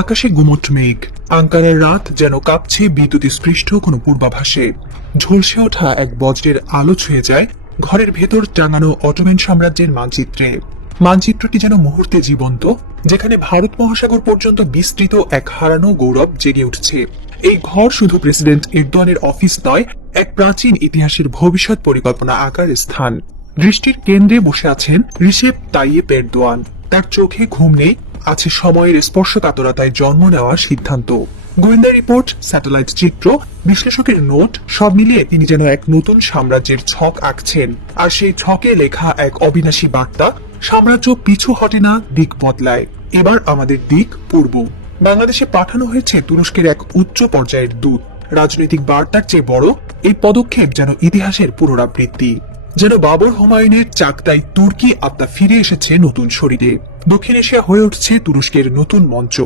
আকাশে গুমোট মেঘ, আঙ্কারার রাত যেন কাঁপছে বিদ্যুৎস্পৃষ্ট কোনো পূর্বাভাসে। ঝলসে ওঠা এক বজ্রের আলো ছুঁয়ে যায় ঘরের ভেতর টাঙানো অটোম্যান সাম্রাজ্যের মানচিত্রে। মানচিত্রটি যেন মুহূর্তে জীবন্ত, যেখানে ভারত মহাসাগর পর্যন্ত বিস্তৃত এক হারানো গৌরব জেগে উঠছে। এই ঘর শুধু প্রেসিডেন্ট এরদোয়ানের অফিস নয়, এক প্রাচীন ইতিহাসের ভবিষ্যৎ পরিকল্পনা আঁকার স্থান। দৃষ্টির কেন্দ্রে বসে আছেন রিসেপ তাইয়েপ এরদোয়ান। তার চোখে ঘুম নেই, আছে সময়ের স্পর্শকাতরতায় জন্ম নেওয়ার সিদ্ধান্ত। গোয়েন্দা রিপোর্ট, স্যাটেলাইট চিত্র, বিশ্লেষকের নোট সব মিলিয়ে তিনি যেন এক নতুন সাম্রাজ্যের ছক আঁকছেন। আর সেই ছকে লেখা এক অবিনাশী বার্তা, সাম্রাজ্য পিছু হটে না, দিক বদলায়। এবার আমাদের দিক পূর্ব। বাংলাদেশে পাঠানো হয়েছে তুরস্কের এক উচ্চ পর্যায়ের দূত। রাজনৈতিক বার্তার চেয়ে বড়, এই পদক্ষেপ যেন ইতিহাসের পুনরাবৃত্তি। যেন বাবর হুমায়ুনের চাকতাই তুর্কি আত্মা ফিরে এসেছে নতুন শরীরে। দক্ষিণ এশিয়া হয়ে উঠছে তুরস্কের নতুন মঞ্চ।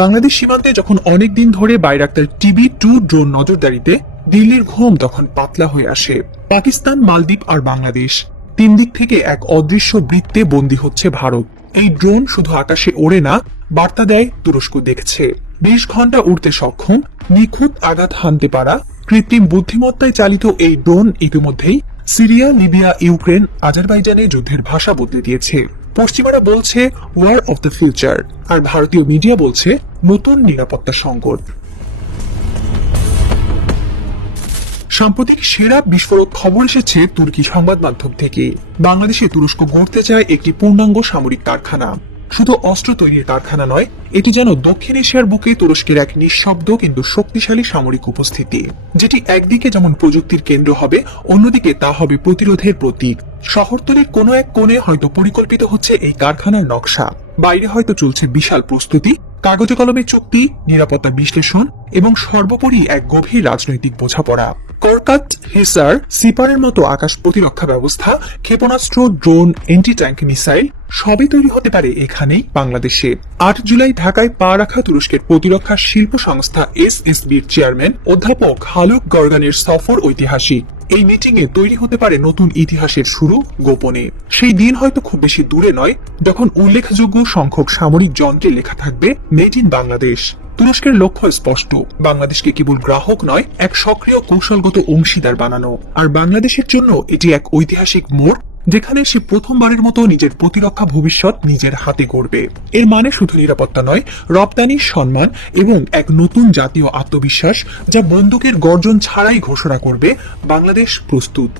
বাংলাদেশ সীমান্তে যখন অনেকদিন ধরে বাইরাক্তার TB2 ড্রোন নজরদারিতে, দিল্লির ঘুম তখন পাতলা হয়ে আসে। পাকিস্তান, মালদ্বীপ আর বাংলাদেশ, তিন দিক থেকে এক অদৃশ্য বৃত্তে বন্দী হচ্ছে ভারত। এই ড্রোন শুধু আকাশে ওড়ে না, বার্তা দেয় তুরস্ক দেখছে। 20 ঘন্টা উড়তে সক্ষম, নিখুঁত আঘাত হানতে পারা, কৃত্রিম বুদ্ধিমত্তায় চালিত এই ড্রোন ইতিমধ্যেই সিরিয়া, লিবিয়া, ইউক্রেন, আজারবাইজানে যুদ্ধের ভাষা বদলে দিয়েছে। পশ্চিমারা বলছে ওয়ার অফ দ্য ফিউচার, আর ভারতীয় মিডিয়া বলছে নতুন নিরাপত্তা সংকট। সাম্প্রতিক সেরা বিস্ফোরক খবর এসেছে তুর্কি সংবাদ মাধ্যম থেকে। বাংলাদেশে তুরস্ক গড়তে চায় একটি পূর্ণাঙ্গ সামরিক কারখানা। শুধু অস্ত্র তৈরির কারখানা নয়, এটি যেন দক্ষিণ এশিয়ার বুকে তুরস্কের এক নিঃশব্দ কিন্তু শক্তিশালী সামরিক উপস্থিতি, যেটি একদিকে যেমন প্রযুক্তির কেন্দ্র হবে, অন্যদিকে তা হবে প্রতিরোধের প্রতীক। শহরতলির কোনো এক কোণে হয়তো পরিকল্পিত হচ্ছে এই কারখানার নকশা, বাইরে হয়তো চলছে বিশাল প্রস্তুতি, কাগজে কলমে চুক্তি, নিরাপত্তা বিশ্লেষণ এবং সর্বোপরি এক গভীর রাজনৈতিক বোঝাপড়া। করকাত, হিসার, সিপারের মতো আকাশ প্রতিরক্ষা ব্যবস্থা, ক্ষেপণাস্ত্র, ড্রোন, এন্টি ট্যাঙ্ক মিসাইল সবই তৈরি হতে পারে এখানেই, বাংলাদেশে। 8 জুলাই ঢাকায় পা রাখা তুরস্কের প্রতিরক্ষা শিল্প সংস্থা SSB'র চেয়ারম্যান অধ্যাপক হালুক গরগানের সফর ঐতিহাসিক। এই মিটিং এ তৈরি হতে পারে নতুন ইতিহাসের শুরু, গোপনে। সেই দিন হয়তো খুব বেশি দূরে নয়, যখন উল্লেখযোগ্য সংখ্যক সামরিক যন্ত্রে লেখা থাকবে মেড ইন বাংলাদেশ। তুরস্কের লক্ষ্য স্পষ্ট, বাংলাদেশকে কেবল গ্রাহক নয়, এক সক্রিয় কৌশলগত অংশীদার বানানো। আর বাংলাদেশের জন্য এটি এক ঐতিহাসিক মোড়, যেখানে সে প্রথমবারের মতো নিজের প্রতিরক্ষা ভবিষ্যৎ নিজের হাতে গড়বে। এর মানে শুধু নিরাপত্তা নয়, রপ্তানি, সম্মান এবং এক নতুন জাতীয় আত্মবিশ্বাস, যা বন্দুকের গর্জন ছাড়াই ঘোষণা করবে বাংলাদেশ প্রস্তুত।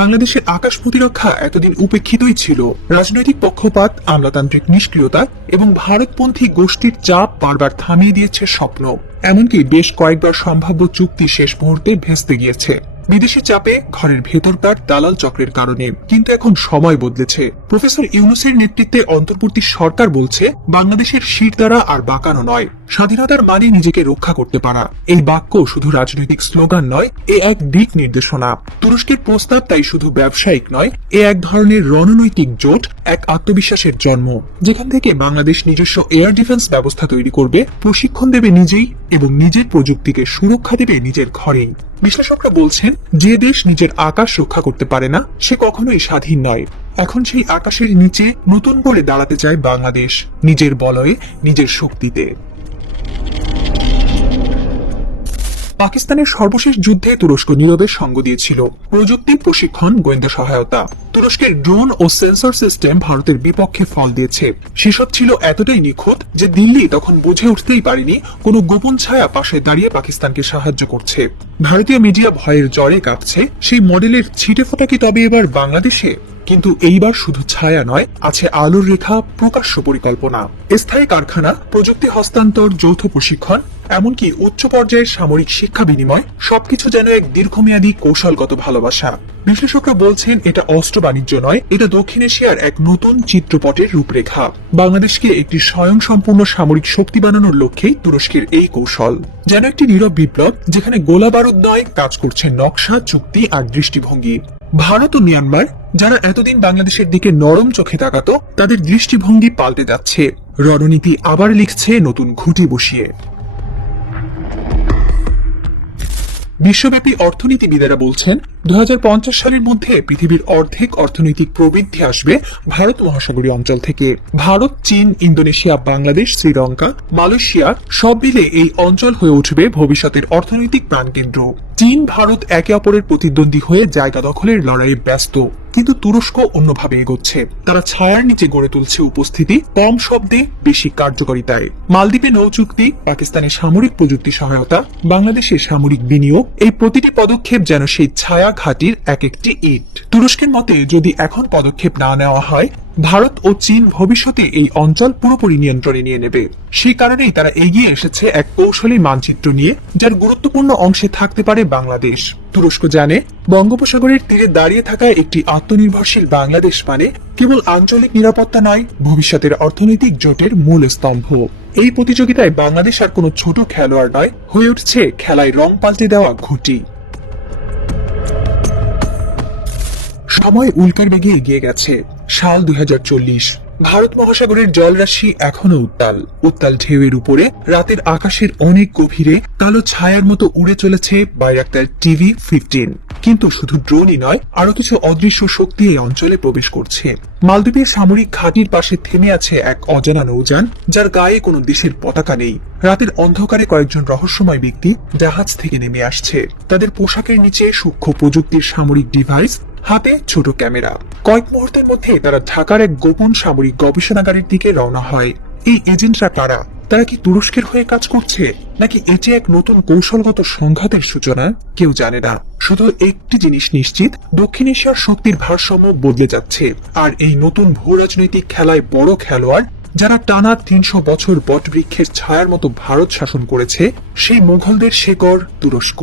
বাংলাদেশের আকাশ প্রতিরক্ষা এতদিন উপেক্ষিতই ছিল। রাজনৈতিক পক্ষপাত, আমলাতান্ত্রিক নিষ্ক্রিয়তা এবং ভারতপন্থী গোষ্ঠীর চাপ বারবার থামিয়ে দিয়েছে স্বপ্ন। এমনকি বেশ কয়েকবার সম্ভাব্য চুক্তি শেষ মুহূর্তে ভেস্তে গিয়েছে বিদেশি চাপে, ঘরের ভেতরকার দালাল চক্রের কারণে। কিন্তু এখন সময় বদলেছে। প্রফেসর ইউনূসের নেতৃত্বে অন্তর্বর্তী সরকার বলছে, বাংলাদেশের শিরদাঁড়া আর বাঁকানো নয়, স্বাধীনতার মানে নিজেকে রক্ষা করতে পারা। এই বাক্য শুধু রাজনৈতিক স্লোগান নয়, এ এক দিক নির্দেশনা। তুরস্কের প্রস্তাব তাই শুধু ব্যবসায়িক নয়, এ এক ধরনের রণনৈতিক জোট, এক আত্মবিশ্বাসের জন্ম, যেখান থেকে বাংলাদেশ নিজস্ব এয়ার ডিফেন্স ব্যবস্থা তৈরি করবে, প্রশিক্ষণ দেবে নিজেই এবং নিজের প্রযুক্তিকে সুরক্ষা দেবে নিজের ঘরেই। বিশ্লেষকরা বলছেন, যে দেশ নিজের আকাশ রক্ষা করতে পারে না, সে কখনোই স্বাধীন নয়। এখন সেই আকাশের নিচে নতুন করে দাঁড়াতে চায় বাংলাদেশ, নিজের বলয়ে, নিজের শক্তিতে। পাকিস্তানের সর্বশেষ যুদ্ধে তুরস্ক নীরবে সঙ্গ দিয়েছিল। প্রযুক্তি, প্রশিক্ষণ, গোয়েন্দা সহায়তা। তুরস্কের ড্রোন ও সেন্সর সিস্টেম ভারতের বিপক্ষে ফল দিয়েছে। সেসব ছিল এতটাই নিখুঁত যে দিল্লি তখন বুঝে উঠতেই পারেনি কোনো গোপন ছায়া পাশে দাঁড়িয়ে পাকিস্তানকে সাহায্য করছে। ভারতীয় মিডিয়া ভয়ের জ্বরে কাঁপছে। সেই মডেলের ছিটে ফোটা কি তবে এবার বাংলাদেশে? কিন্তু এইবার শুধু ছায়া নয়, আছে আলোর রেখা, প্রকাশ্য পরিকল্পনা। স্থায়ী কারখানা, প্রযুক্তি হস্তান্তর, যৌথ প্রশিক্ষণ, এমনকি উচ্চ পর্যায়ের সামরিক শিক্ষা বিনিময়, সবকিছু যেন এক দীর্ঘমেয়াদী কৌশলগত ভালোবাসা। বিশ্লেষকরা বলছেন, এটা অস্ত্র বাণিজ্য নয়, এটা দক্ষিণ এশিয়ার এক নতুন চিত্রপটের রূপরেখা। বাংলাদেশকে একটি স্বয়ংসম্পূর্ণ সামরিক শক্তি বানানোর লক্ষ্যেই তুরস্কের এই কৌশল। যেন একটি নীরব বিপ্লব, যেখানে গোলা বারুদ নয়, কাজ করছে নকশা, চুক্তি আর দৃষ্টিভঙ্গি। ভারত ও মিয়ানমার, যারা এতদিন বাংলাদেশের দিকে নরম চোখে তাকাতো, তাদের দৃষ্টিভঙ্গি পাল্টে যাচ্ছে। রণনীতি আবার লিখছে নতুন ঘুঁটি বসিয়ে। বিশ্বব্যাপী অর্থনীতিবিদেরা বলছেন 2050 সালের মধ্যে পৃথিবীর অর্ধেক অর্থনৈতিক প্রবৃদ্ধি আসবে ভারত মহাসাগরীয় অঞ্চল থেকে। ভারত, চীন, ইন্দোনেশিয়া, বাংলাদেশ, শ্রীলঙ্কা, মালয়েশিয়া সব মিলে এই অঞ্চল হয়ে উঠবে ভবিষ্যতের অর্থনৈতিক প্রাণকেন্দ্র। চীন, ভারত একে অপরের প্রতিদ্বন্দ্বী হয়ে জায়গা দখলের লড়াইয়ে ব্যস্ত, কিন্তু তুরস্ক অন্যভাবে এগোচ্ছে। তারা ছায়ার নিচে গড়ে তুলছে উপস্থিতি, কম শব্দে বেশি কার্যকারিতায়। মালদ্বীপে নৌ চুক্তি, পাকিস্তানের সামরিক প্রযুক্তি সহায়তা, বাংলাদেশের সামরিক বিনিয়োগ, এই প্রতিটি পদক্ষেপ যেন সেই ছায়া ঘাটির এক একটি ইট। তুরস্কের মতে যদি এখন পদক্ষেপ না নেওয়া হয়, ভারত ও চীন ভবিষ্যতে এই অঞ্চল পুরোপুরি নিয়ন্ত্রণে নিয়ে নেবে। সেই কারণেই তারা এগিয়ে এসেছে এক কৌশলী মানচিত্র নিয়ে, যার গুরুত্বপূর্ণ অংশে থাকতে পারে বাংলাদেশ। তুরস্ক জানে বঙ্গোপসাগরের তীরে দাঁড়িয়ে থাকা একটি আত্মনির্ভরশীল বাংলাদেশ মানে কেবল আঞ্চলিক নিরাপত্তা নয়, ভবিষ্যতের অর্থনৈতিক জোটের মূল স্তম্ভ। এই প্রতিযোগিতায় বাংলাদেশ আর কোনো ছোট খেলোয়াড় নয়, হয়ে উঠছে খেলায় রং পাল্টে দেওয়া ঘুঁটি। সময় উল্কার বেগে এগিয়ে গেছে। সাল 2040। ভারত মহাসাগরের জলরাশি এখনো উত্তাল উত্তাল ঢেউয়ের উপরে রাতের আকাশের অনেক গভীরে কালো ছায়ার মতো উড়ে চলেছে বাইরাক্তার TV-15। কিন্তু শুধু ড্রোনই নয়, আরো কিছু অদৃশ্য শক্তি এই অঞ্চলে প্রবেশ করছে। মালদ্বীপের সামরিক ঘাঁটির পাশে থেমে আছে এক অজানা নৌযান, যার গায়ে কোনো দেশের পতাকা নেই। রাতের অন্ধকারে কয়েকজন রহস্যময় ব্যক্তি জাহাজ থেকে নেমে আসছে। তাদের পোশাকের নিচে সূক্ষ্ম প্রযুক্তির সামরিক ডিভাইস, হাতে ছোট ক্যামেরা। কয়েক মুহূর্তের মধ্যে তারা ঢাকার এক গোপন সামরিক গবেষণাগারের দিকে রওনা হয়। এই এজেন্টরা কারা? তারা কি তুরস্কের হয়ে কাজ করছে, নাকি এটি এক নতুন কৌশলগত সংঘাতের সূচনা? কেউ জানে না। শুধু একটি জিনিস নিশ্চিত, দক্ষিণ এশিয়ার শক্তির ভারসাম্য বদলে যাচ্ছে, আর এই নতুন ভূ রাজনৈতিক খেলায় বড় খেলোয়াড় যারা টানা 300 বছর বটবৃক্ষের ছায়ার মতো ভারত শাসন করেছে, সেই মুঘলদের শেকড় তুরস্ক।